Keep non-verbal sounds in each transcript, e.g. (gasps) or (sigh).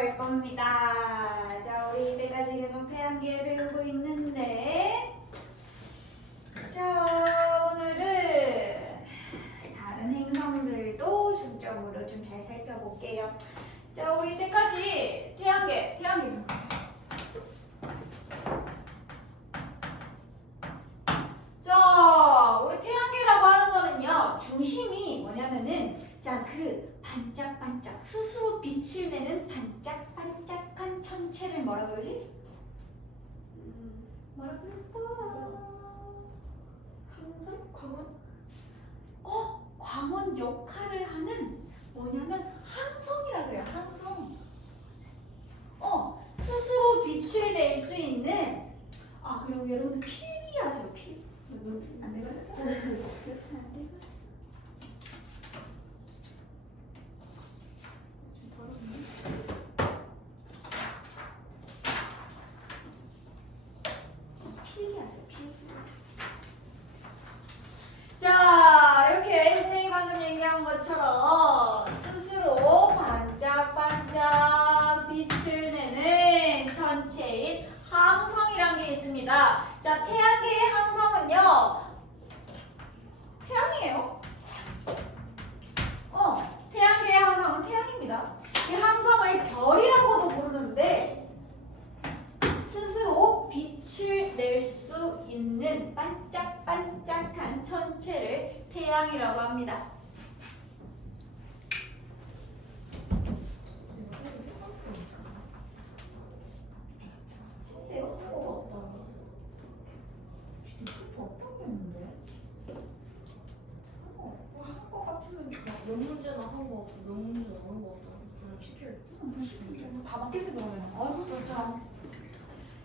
볼 겁니다. 자, 우리 이때까지 계속 태양계 배우고 있는데, 자, 오늘은 다른 행성들도 중점으로 좀 잘 살펴볼게요. 자, 우리 이때까지 태양계, 태양계. 자, 우리 태양계라고 하는 거는요, 중심이 뭐냐면은, 자, 그 스스로 빛을 내는 반짝반짝한 천체를 뭐라 그러지? 뭐라 그럴까? 항상 광원 어, 광원 역할을 하는 뭐냐면 항성이라 그래요, 항성. 어, 스스로 빛을 낼 수 있는, 아, 그리고 여러분들 필기 하세요, 필. 노트 안 되겠어? 안 되겠어. 좀 더럽네. 필기 하세요, 필기. 자, 이렇게 선생님 방금 얘기한 것처럼 스스로 반짝반짝 빛을 내는 천체인 항성이란 게 있습니다. 자, 태양계의 항성은요, 태양이에요. 어, 태양계의 항성은 태양입니다. 이 항성을 별이라고도 부르는데, 스스로 빛을 낼 수 있는 반짝반짝한 천체를 태양이라고 합니다. 근데 프로가 없다. 진짜 프로가 없다고 했는데. 어, 한거 같으면 좋아. 몇 문제나 한거 없고 몇 문제나 한거 없고 그냥 시킬 다 맞겠네 그러면. 아이고 또 참.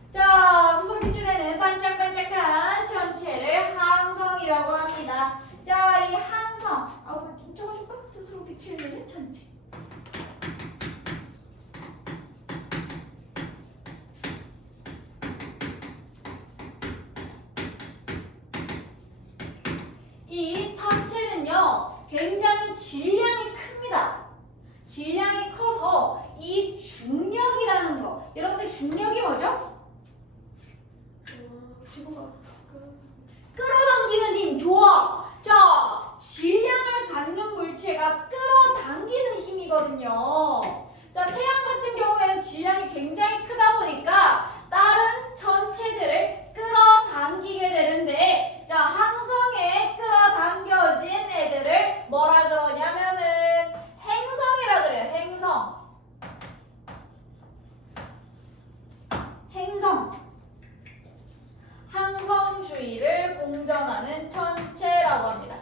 자, 빛을 내는 반짝반짝한 천체를 항성이라고 합니다. 자, 이 항성. 아, 좀 적어줄까? 스스로 내는 천체. 이 천체는요, 굉장히 질량이 큽니다. 질량이 커서 이 중력이라는 거, 여러분들 중력이 뭐죠? 지구가 끌어당기는 힘, 좋아. 자, 질량을 갖는 물체가 끌어당기는 힘이거든요. 자, 태양 같은 경우에는 질량이 굉장히 크다 보니까 다른 천체들을 끌어당기게 되는데, 자, 항성에 끌어당겨진 애들을 뭐라 그러냐면은 행성이라 그래요. 행성. 행성. 항성 공전하는 천체라고 합니다.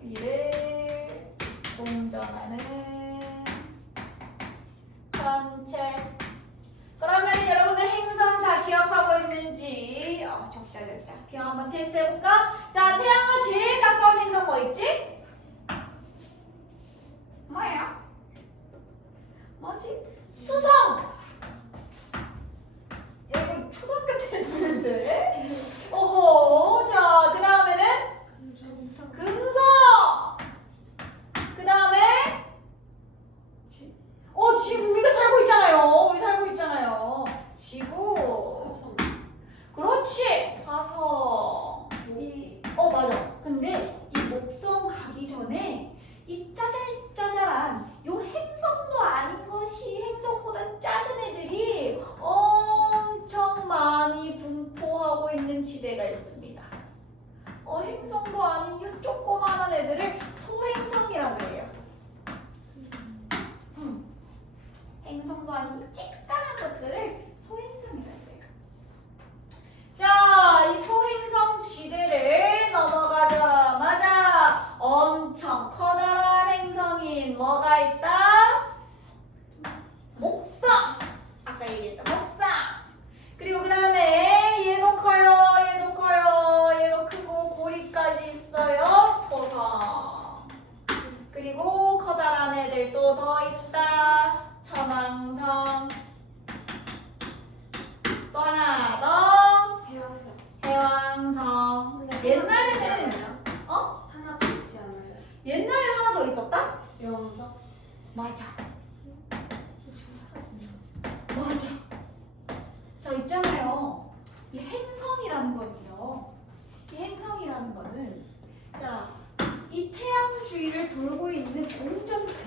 위를 공전하는 천체. 그러면 여러분들 행성 다 기억하고 있는지 어, 적자 적자 기억 한번 테스트 해볼까? 자 태양과 제일 가까운 행성 뭐 있지? 뭐예요? 뭐지?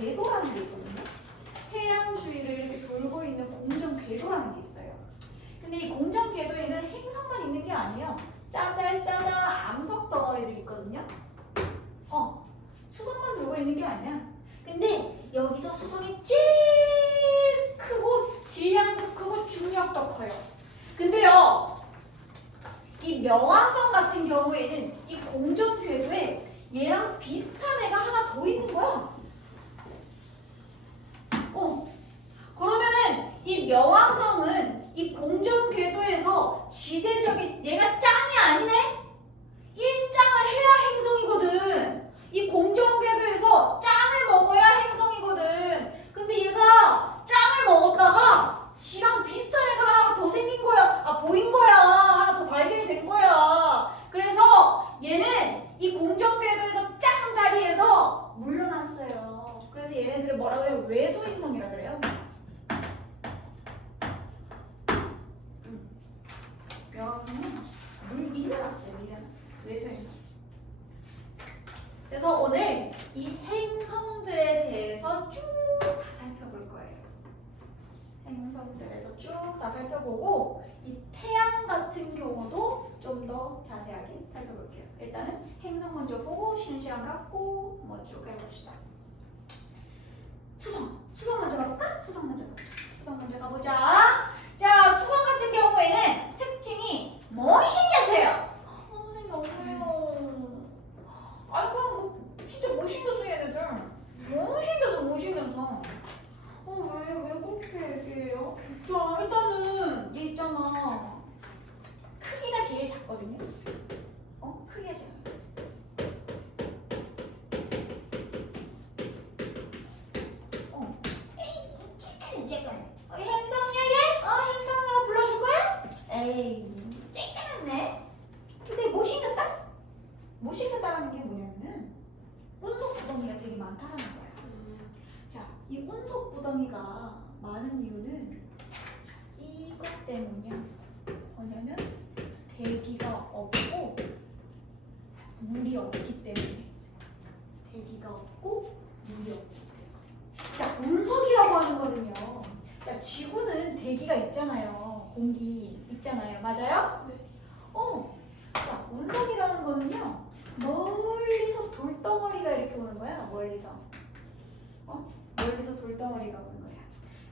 궤도라는 게 있거든요. 태양 주위를 이렇게 돌고 있는 공전 궤도라는 게 있어요. 근데 이 공전 궤도에는 행성만 있는 게 아니에요. 짜잘짜잔 암석 덩어리들 있거든요. 어, 수성만 돌고 있는 게 아니야. 근데 여기서 수성이 제일 크고 질량도 크고 중력도 커요. 근데요, 이 명왕성 같은 경우에는 이 공전 궤도에 얘랑 비슷한 애가 하나 더 있는 거야. 어. 그러면은 이 명왕성은 이 공전 궤도에서 지대적인 얘가 짱이 아니네. 일장을 해야 행성이거든. 이 공전 궤도에서 짱을 먹어야 행성이거든. 근데 얘가 짱을 먹었다가 지랑 비슷한 애가 하나 더 생긴 거야. 아 보인 거야. 하나 더 발견이 된 멀리서. 어? 멀리서 돌덩어리가 오는 거야.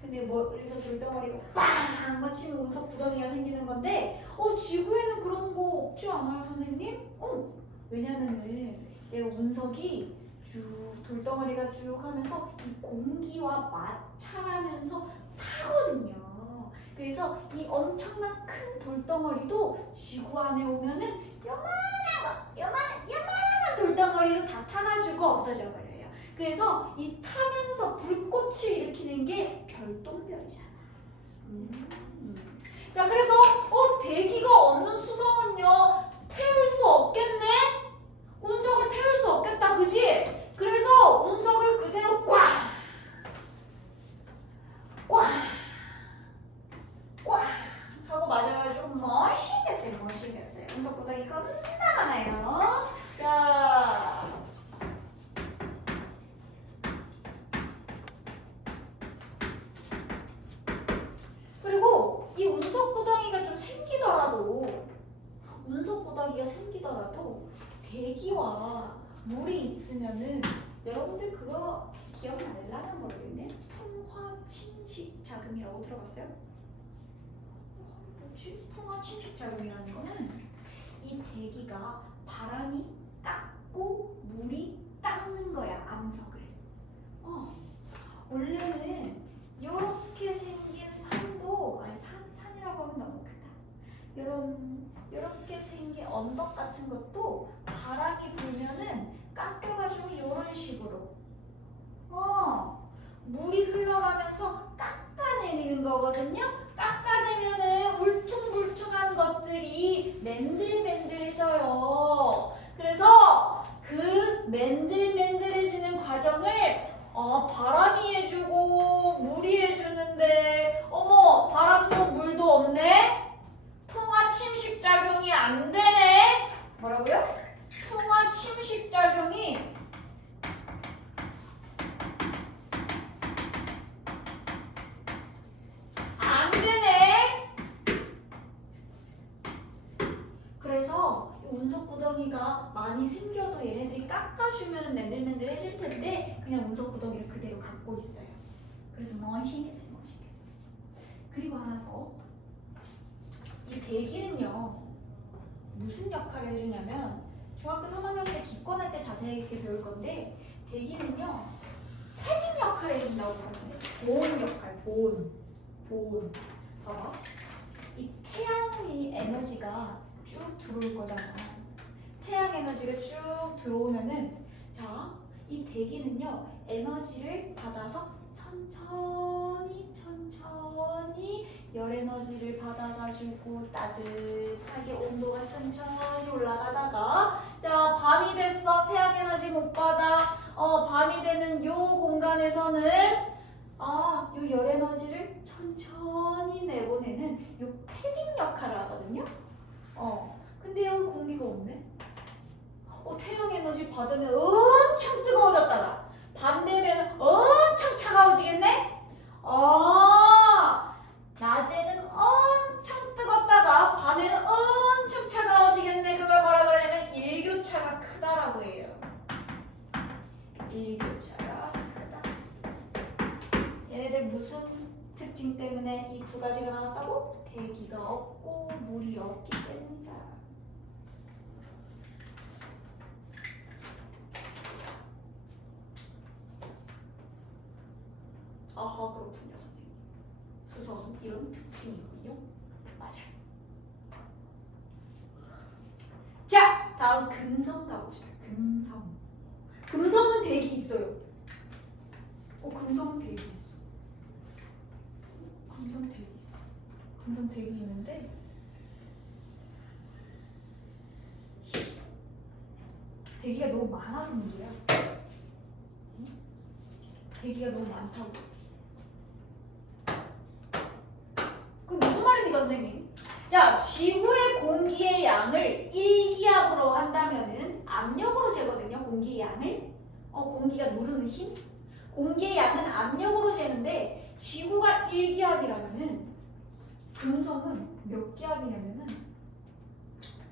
근데 멀리서 돌덩어리가 빵 맞히면 운석 구덩이가 생기는 건데, 어 지구에는 그런 거 없지 않아요, 선생님? 어. 왜냐면은 얘 운석이 쭉 돌덩어리가 쭉 하면서 이 공기와 마찰하면서 타거든요. 그래서 이 엄청난 큰 돌덩어리도 지구 안에 오면은 요만한 거, 요만한 요만한 돌덩어리로 다 타가지고 없어져 버려요. 그래서 이 타면서 불꽃을 일으키는 게 별똥별이잖아. 음. 자, 그래서 어 대기가 없는 수성은요 태울 수 없겠네. 운석을 태울 수 없겠다, 그지? 그래서 운석을 그대로 꽉, 꽉, 꽉 하고 맞아가지고 멋있겠어요, 멋있겠어요. 운석 구덩이 겁나 많아요. 자. 그리고 이 운석 구덩이가 좀 생기더라도 운석 구덩이가 생기더라도 대기와 물이 있으면은 여러분들 그거 기억날라나 모르겠네. 풍화 침식 작용이라고 들어봤어요? 어, 뭐지? 풍화 침식 작용이라는 거는 이 대기가 바람이 깎고 물이 깎는 거야 암석을. 어 원래는 이렇게 생긴 산도 아니 산 산이라고 하면 너무 크다. 이런 이렇게 생긴 언덕 같은 것도 바람이 불면은 깎여가지고 이런 식으로 어 물이 흘러가면서 깎아내리는 거거든요. 깎아내면은 울퉁불퉁한 것들이 맨들맨들해져요. 그래서 그 맨들맨들해지는 과정을 어, 바람이 해주고 물이 해주는데 어머 바람도 물도 없네. 풍화 침식 작용이 안 되네. 뭐라고요? 풍화 침식 작용이 많이 생겨도 얘네들이 깎아주면 맨들맨들해질 텐데 그냥 운석 구덩이를 그대로 갖고 있어요. 그래서 멋있겠어요, 멋있겠어요. 그리고 하나 더. 이 대기는요 무슨 역할을 해주냐면 중학교 3학년 때 기권할 때 자세하게 배울 건데 대기는요 패딩 역할을 해준다고 하는데 보온 역할, 보온, 보온. 봐봐. 이 태양의 에너지가 쭉 들어올 거잖아. 태양 에너지가 쭉 들어오면은 자, 이 대기는요 에너지를 받아서 천천히 천천히 열 에너지를 받아가지고 따뜻하게 온도가 천천히 올라가다가 자 밤이 됐어 태양 에너지 못 받아 어 밤이 되는 요 공간에서는 아요 열 에너지를 천천히 내보내는 요 패딩 역할을 하거든요. 어 근데 여기 공기가 없네. 어 태양 에너지 받으면 엄청 뜨거워졌다가 밤 되면 엄청 차가워지겠네. 어 낮에는 엄청 뜨겁다가 밤에는 엄청 차가워지겠네. 그걸 뭐라 그러냐면 일교차가 크다라고 해요. 일교차가 크다. 얘네들 무슨 특징 때문에 이 두 가지가 나왔다고? 대기가 없고 물이 없기 때문이다. 아하 그렇군요 선생님. 수성은 이런 특징이군요. 맞아요. 자 다음 금성 가봅시다. 금성. 금성은 대기 있어요. 어 금성은 대기 있어. 금성 대기 있어. 금성 대기 있는데 대기가 너무 많아서 문제야. 응? 대기가 너무 많다고. 그 무슨 말입니까, 선생님? 자, 지구의 공기의 양을 1기압으로 한다면은 압력으로 재거든요, 공기의 양을. 어, 공기가 누르는 힘? 공기의 양은 압력으로 재는데 지구가 1기압이라면은 금성은 몇 기압이냐면은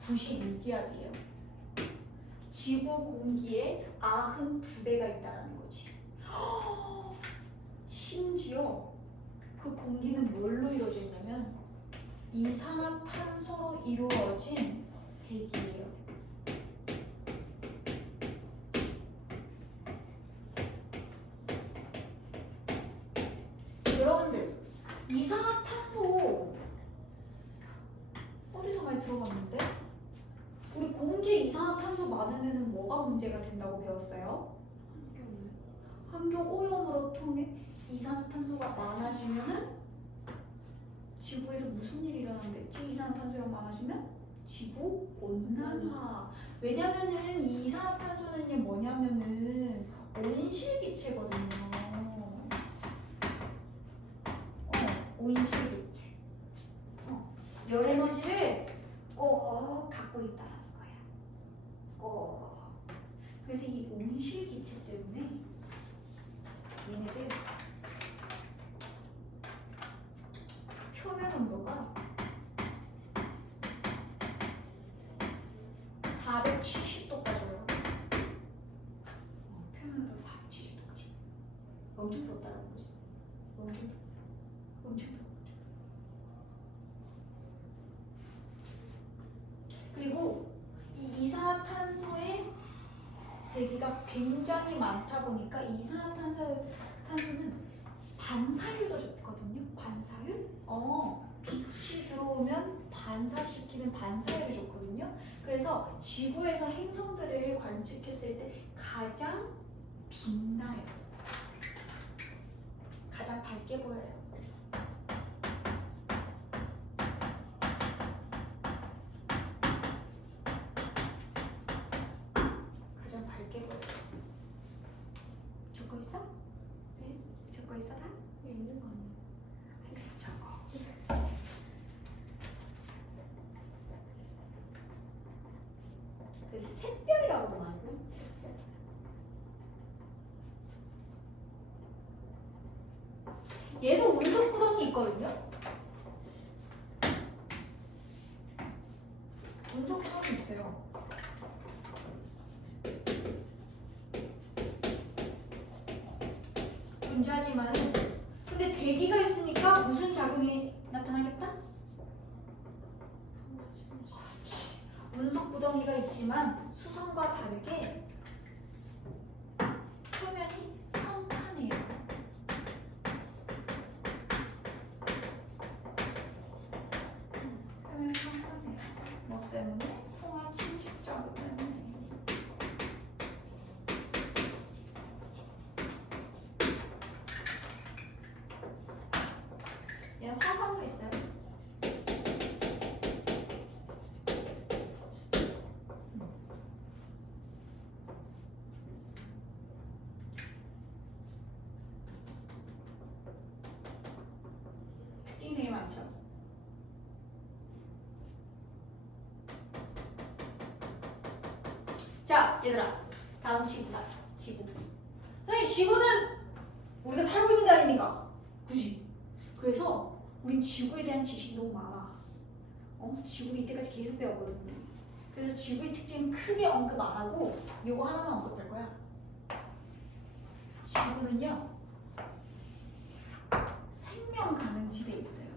91기압이에요. 지구 공기의 92배가 있다는 거지. (gasps) 심지어 그 공기는 뭘로 이루어져 있냐면 이산화탄소로 이루어진 대기예요. 여러분들 이산화탄소 어디서 많이 들어봤는데? 우리 공기에 이산화탄소 많으면 뭐가 문제가 된다고 배웠어요? 환경 오염으로 통해 이산화탄소가 많아지면은 지구에서 무슨 일이 일어난댔지? 이산화탄소가 많아지면 지구 온난화. 왜냐면은 이 이산화탄소는요 뭐냐면은 온실기체거든요. 어, 온실기체. 어, 열 에너지를 꼭 갖고 있다라는 거야. 꼭. 그래서 이 온실기체 때문에 얘네들 표면 온도가 470도까지 올라가. 어, 표면 온도 470도까지. 엄청 덥다는 거지. 엄청 덥. 엄청 덥. 그리고 이 이산화탄소의 대기가 굉장히 많다 보니까 이 이산화탄소 탄소는 반사율도 좋거든요. 반사율? 어, 빛이 들어오면 반사시키는 반사율이 좋거든요. 지구에서 행성들을 관측했을 때 가장 빛나요. 가장 밝게 보여요. 가장 밝게 보여요. 적고 있어? 네? 적고 있어 다? 왜 있는 거 아니에요? 빨리 적어. 그 샛별이라고도 말해요. 샛별. 얘도 운석 구덩이 있거든요. 운석 구덩이 있어요. 존재하지만 근데 대기가 있으니까 무슨 작용이 나타나겠다? 운석 구덩이가 있지만 수성과 다르게 표면이 평탄해요. 표면이 평탄해요. 뭐 때문에? 풍화 침식 작용 때문에. 얘 화산도 있어요. 많죠. 자, 얘들아, 다음 지구다. 지구. 선생님, 지구는 우리가 살고 있는 게 아닙니까? 그지? 그래서 우린 지구에 대한 지식이 너무 많아. 어? 지구를 이때까지 계속 배웠거든. 그래서 지구의 특징 크게 언급 안 하고 요거 하나만 언급할 거야. 지구는요, 생명 가능 지대에 있어요.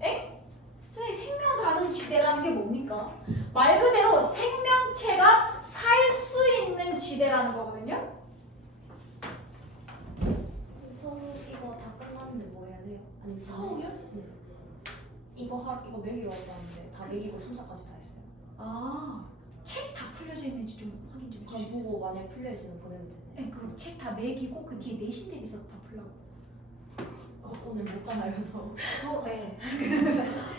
에? 선생님 생명 가능 지대라는 게 뭡니까? 말 그대로 생명체가 살 수 있는 지대라는 거거든요. 서울 이거 다 끝났는데 뭐 해야 돼요? 아니 서우요? 네. 이거 할 이거 매기로 왔는데 다 매기고 수사까지 다 했어요. 아, 책 다 풀려져 있는지 좀 확인 좀 그럼 해주세요. 보고 만약에 풀려 있으면 보내면 되네. 네, 그럼 책 다 매기고 그 뒤에 내신 대비서 다 풀라고. 오늘 못 가나요서. 저, 네.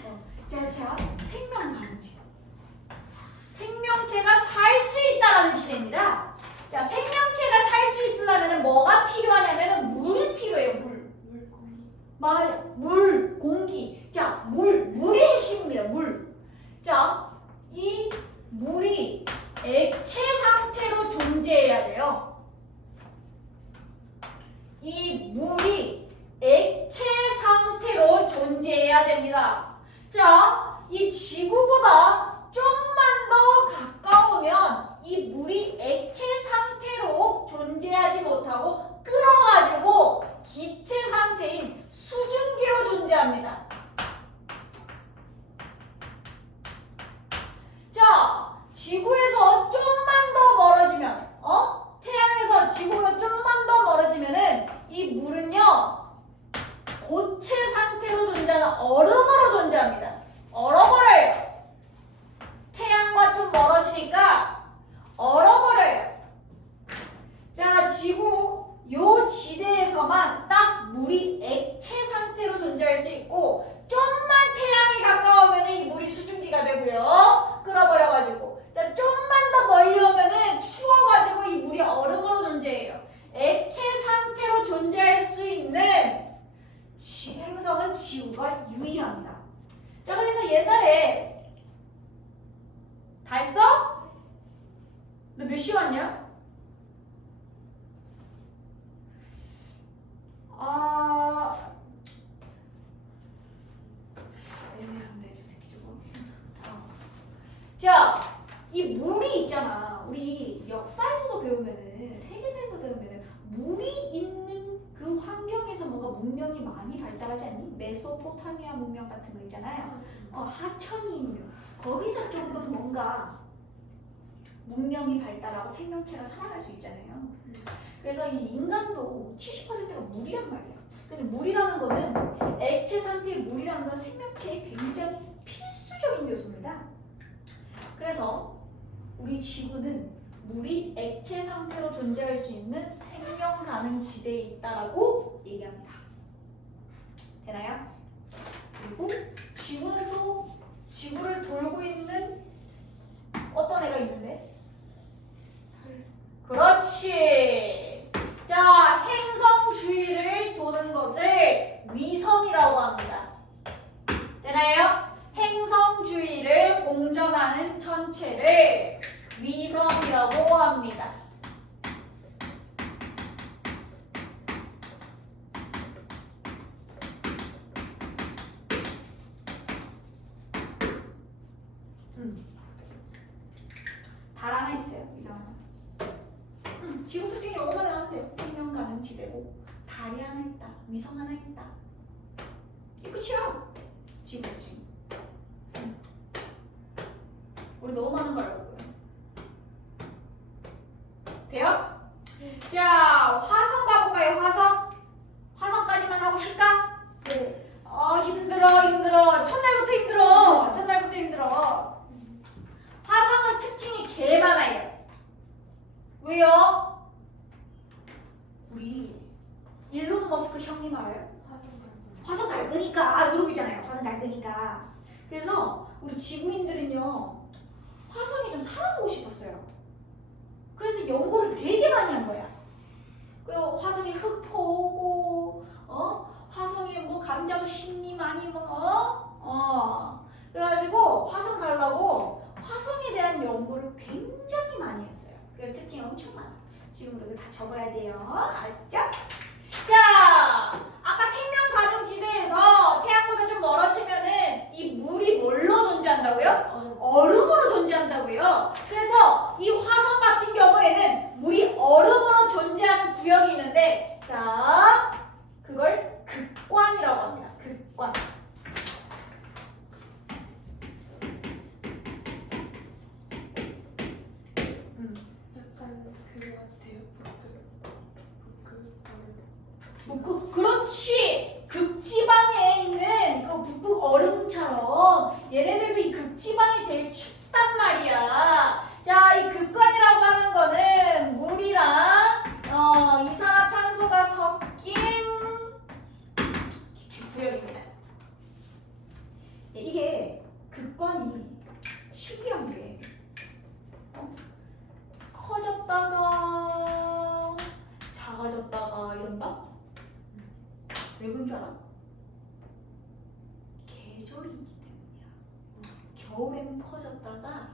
어, 자, 자, 생명 가능지. 생명체가 살 수 있다라는 시대입니다. 자, 생명체가 살 수 있으려면 뭐가 필요하냐면 물이 필요해요, 물. 맞아. 물, 공기. 자, 물, 물이 핵심입니다. 물. 자, 이 물이 액체 상태로 존재해야 돼요. 이 물이 액체 상태로 존재해야 됩니다. 자, 이 지구보다 좀만 더 가까우면 이 물이 액체 상태로 존재하지 못하고 끓어가지고 기체 상태인 수증기로 존재합니다. 자, 지구에서 좀만 더 멀어지면, 어? 태양에서 지구가 좀만 더 멀어지면은 이 물은요, 고체 상태로 존재하는 얼음으로 존재합니다. 얼어버려요. 태양과 좀 멀어지니까 얼어버려요. 자, 지구 요 지대에서만 딱 물이 액체 상태로 존재할 수 있고 좀만 태양이 가까우면 이 물이 수증기가 되고요. 끓어버려가지고 자 좀만 더 멀리 오면은 추워가지고 이 물이 얼음으로 존재해요. 액체 상태로 존재할 수 있는 지- 행성은 지구가 유일합니다. 자 그래서 옛날에 다 했어? 너 몇 시 왔냐? 아 애매한데 저 새끼 저거. 어. 자, 이 물이 있잖아. 우리 역사에서도 배우면은 세계사에서 배우면은 물이 있는 그 환경에서 뭔가 문명이 많이 발달하지 않니? 메소포타미아 문명 같은 거 있잖아요. 어, 하천이 있는 거기서 조금 뭔가 문명이 발달하고 생명체가 살아갈 수 있잖아요. 그래서 이 인간도 70%가 물이란 말이야. 그래서 물이라는 거는 액체 상태의 물이라는 건 생명체의 굉장히 필수적인 요소입니다. 그래서 우리 지구는 물이 액체 상태로 존재할 수 있는 생명 가능 지대에 있다라고 얘기합니다. 되나요? 그리고 지구는 또 지구를 돌고 있는 어떤 애가 있는데? 그렇지. 자, 행성 주위를 도는 것을 위성이라고 합니다. 되나요? 행성 주위를 공전하는 천체를 위성이라고 합니다. 음. 달 하나 있어요. 이상. 음, 지구 특징이 요거만 하면 돼요. 생명 가능 지대고 달이 하나 위성 하나 있다. 이 끝이야. 지구 특징. 음. 우리 너무 많은 걸 알고 있고요. 돼요? 자, 화성 가볼까요? 화성? 화성까지만 하고 싶까? 네. 어 힘들어 힘들어 첫날부터 힘들어 첫날부터 힘들어 화성은 특징이 개 많아요 왜요? 우리 일론 머스크 형님 알아요? 갈 거니까 그러고 있잖아요 화성 갈 거니까 그래서 우리 지구인들은요 화성에 좀 살아보고 싶었어요 그래서 연구를 되게 많이 한 거야 그 화성에 흑포 오고 어? 화성에 뭐 감자도 심니 많이 뭐 어? 어. 그래가지고 화성 가려고 화성에 대한 연구를 굉장히 많이 했어요. 그래서 특징 엄청 많아. 지금부터 다 적어야 돼요. 알았죠? 자, 아까 생명 가능 지대에서 태양보다 좀 멀어지면은 이 물이 뭘로 존재한다고요? 얼음으로 존재한다고요. 그래서 이 화성 같은 경우에는 물이 얼음으로 존재하는 구역이 있는데, 자, 그걸 극관이라고 합니다. 극관. 음. 약간 그거 같아요. 그, 그, 북극 그렇지. 극지방에 있는 그 북극 얼음처럼 얘네들도 이 극지방이 제일 춥단 말이야 자 이 극관이라고 하는 거는 물이랑 어, 이산화탄소가 섞인 구역입니다 예, 이게 극관이 신기한 게 어? 커졌다가 작아졌다가 이런다? 왜 그런 줄 알아? 계절이 있기 때문이야. 겨울에는 커졌다가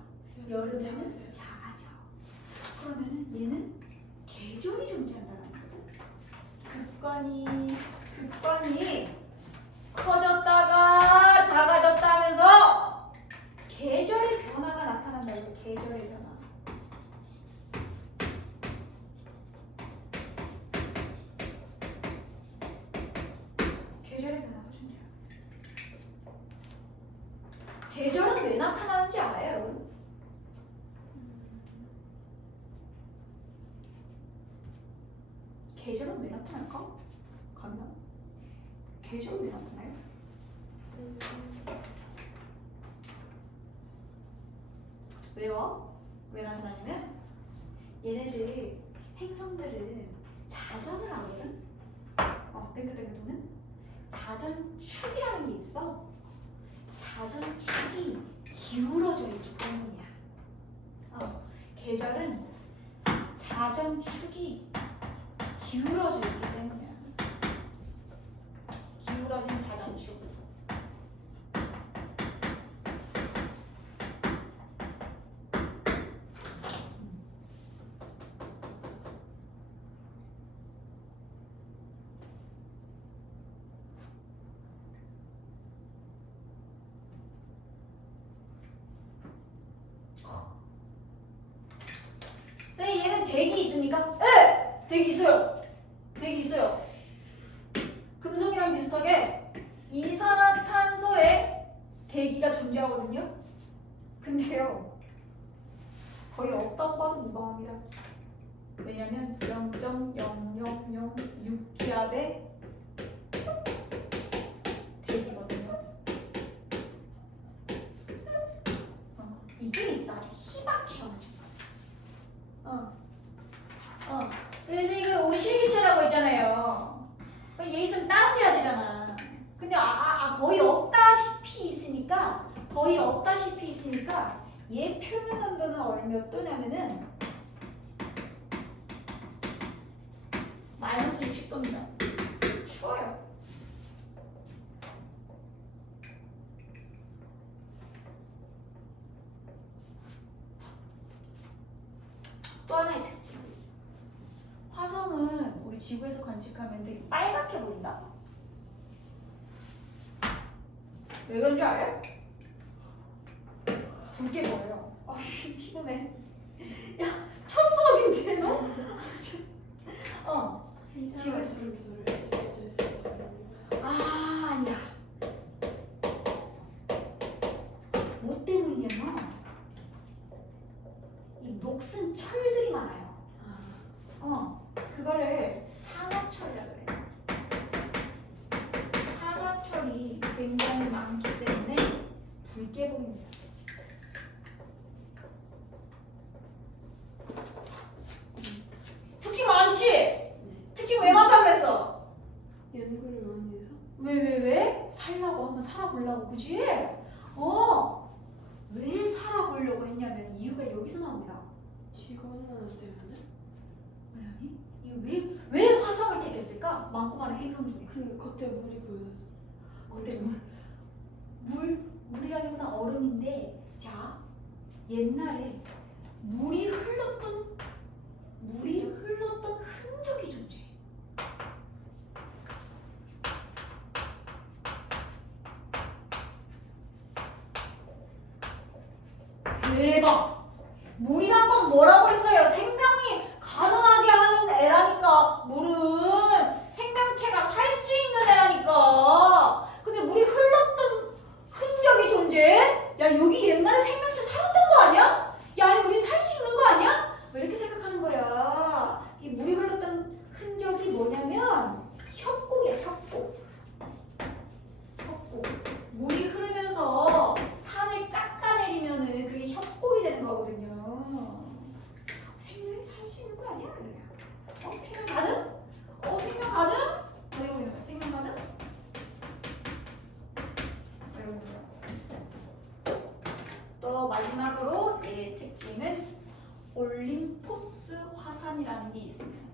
여름에는 작아져. 그러면은 얘는 계절이 존재한다는 거거든. 극관이 극관이 커졌다가 작아졌다면서 계절의 변화가 나타난다고 계절의 변화. 계절의 변화가 존재해요. 계절은 왜 나타나는지 알아요, 여러분? 계절은 왜 나타날까? 감나? 계절은 왜 나타나요? 왜요? 왜 나타나냐면 얘네들 행성들은 자전을 하거든. 어, 뱅글뱅글 도는 자전축이라는 게 있어. 자전축이 기울어져 있기 때문이야. 어, 계절은 자전축이 기울어져 있기 때문이야. 기울어진 자전축. 네, 얘는 대기 있습니까? 네! 대기 있어요. 대기 있어요. 금속이랑 비슷하게 이산화탄소에 대기가 존재하거든요. 근데요, 거의 없다고 봐도 무방합니다. 왜냐면 0.0006기압의 대기거든요. 어, 이게 있어. 희박해가지고. 어. 어. 그래서 이게 온실기체라고 있잖아요. 그럼 얘 있으면 따뜻해야 되잖아. 근데 아, 아, 아, 거의 없다시피 있으니까 거의 없다시피 있으니까 얘 표면 온도는 얼 몇 도냐면은 마이너스 60도입니다. 추워요. 또 하나의 특징. 화성은 우리 지구에서 관측 하면 되게 빨갛게 보인다. 왜 그런 줄 알아요? 붉게 보여요. 옛날에 물이 흘렀던 마지막으로 얘의 특징은 올림포스 화산이라는 게 있습니다.